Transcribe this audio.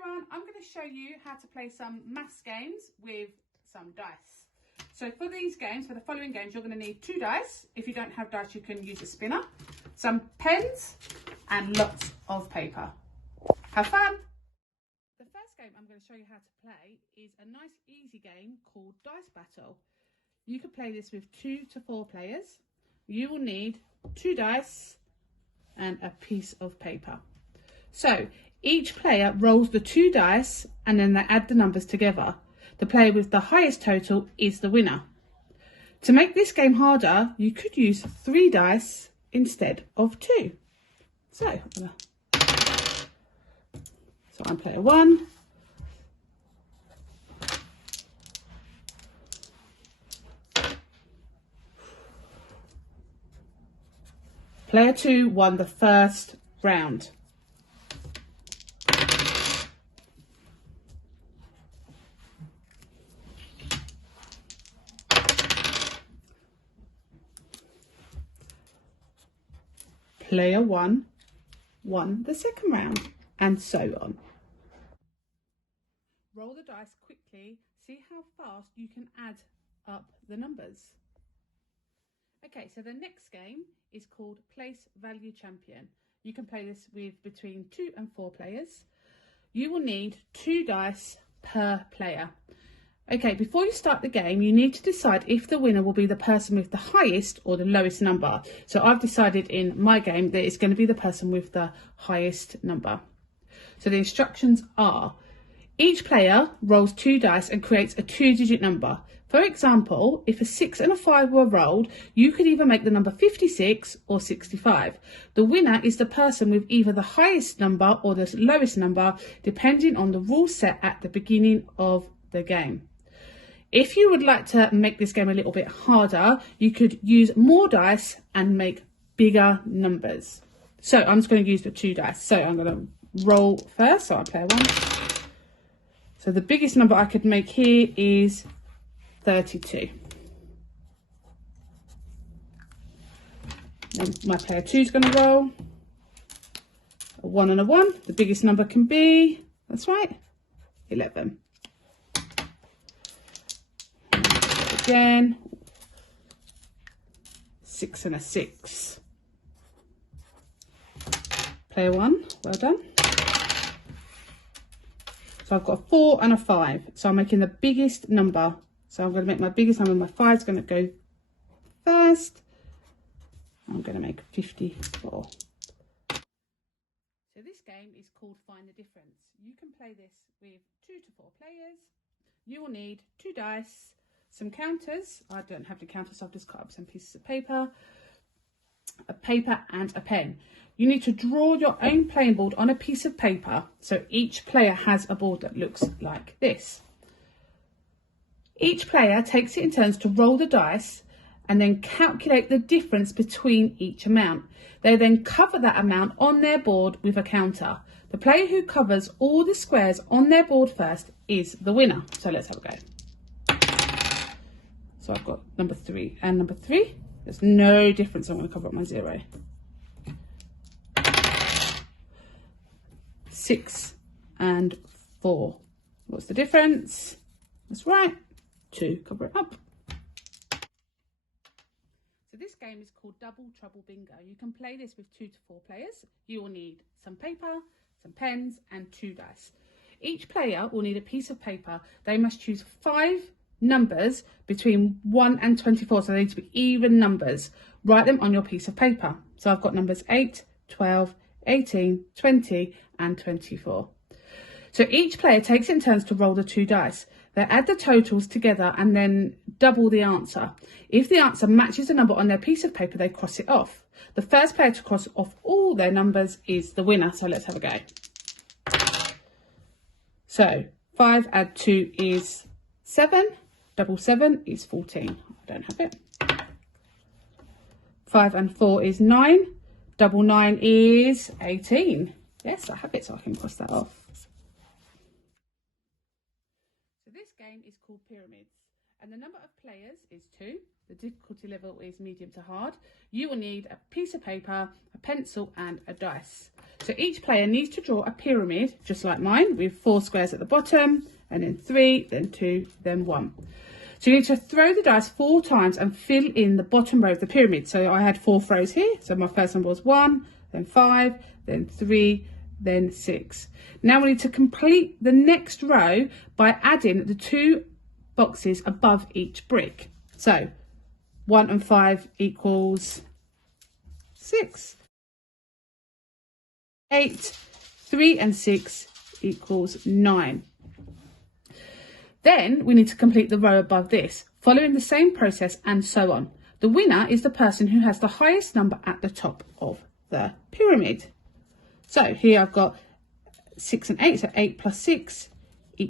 everyone, I'm going to show you how to play some maths games with some dice. So for these games, for the following games, you're going to need 2 dice. If you don't have dice, you can use a spinner, some pens and lots of paper. Have fun! The first game I'm going to show you how to play is a nice easy game called Dice Battle. You can play this with 2 to 4 players. You will need 2 dice and a piece of paper. So each player rolls the 2 dice and then they add the numbers together. The player with the highest total is the winner. To make this game harder, you could use 3 dice instead of 2. So I'm player 1. Player 2 won the first round. Player 1 won the second round, and so on. Roll the dice quickly, see how fast you can add up the numbers. Okay, so the next game is called Place Value Champion. You can play this with between 2 and 4 players. You will need 2 dice per player. Okay, before you start the game, you need to decide if the winner will be the person with the highest or the lowest number. So I've decided in my game that it's going to be the person with the highest number. So the instructions are, each player rolls 2 dice and creates a 2-digit number. For example, if a 6 and a 5 were rolled, you could either make the number 56 or 65. The winner is the person with either the highest number or the lowest number, depending on the rules set at the beginning of the game. If you would like to make this game a little bit harder, you could use more dice and make bigger numbers. So I'm just going to use the 2 dice. So I'm going to roll first. So I play 1. So the biggest number I could make here is 32. Then my player 2 is going to roll a 1 and a 1. The biggest number can be, that's right, 11. Again, 6 and a 6. Player 1, well done. So I've got a 4 and a 5. So I'm making the biggest number. So I'm going to make my biggest number. My 5 is going to go first. I'm going to make 54. So this game is called Find the Difference. You can play this with 2 to 4 players. You will need 2 dice, some counters. I don't have the counters, so I've just cut up some pieces of paper, a paper and a pen. You need to draw your own playing board on a piece of paper, so each player has a board that looks like this. Each player takes it in turns to roll the dice and then calculate the difference between each amount. They then cover that amount on their board with a counter. The player who covers all the squares on their board first is the winner. So let's have a go. So I've got number 3 and number 3. There's no difference. I'm going to cover up my 0. 6 and 4. What's the difference? That's right, 2. Cover it up. So this game is called Double Trouble Bingo. You can play this with 2 to 4 players. You will need some paper, some pens and 2 dice. Each player will need a piece of paper. They must choose 5 numbers between 1 and 24, so they need to be even numbers. Write them on your piece of paper. So I've got numbers 8, 12, 18, 20 and 24. So each player takes it in turns to roll the 2 dice. They add the totals together and then double the answer. If the answer matches the number on their piece of paper, they cross it off. The first player to cross off all their numbers is the winner. So let's have a go. So 5 add 2 is 7. Double 7 is 14. I don't have it. 5 and 4 is 9. Double 9 is 18. Yes, I have it, so I can cross that off. So this game is called Pyramids. and the number of players is 2. The difficulty level is medium to hard. You will need a piece of paper, a pencil and a dice. So each player needs to draw a pyramid, just like mine, with 4 squares at the bottom, and then 3, then 2, then 1. So you need to throw the dice 4 times and fill in the bottom row of the pyramid. So I had 4 throws here. So my first number was 1, then 5, then 3, then 6. Now we need to complete the next row by adding the 2 boxes above each brick. So 1 and 5 equals 6. 8, 3 and 6 equals 9. Then we need to complete the row above this, following the same process and so on. The winner is the person who has the highest number at the top of the pyramid. So here I've got 6 and 8, so 8 plus 6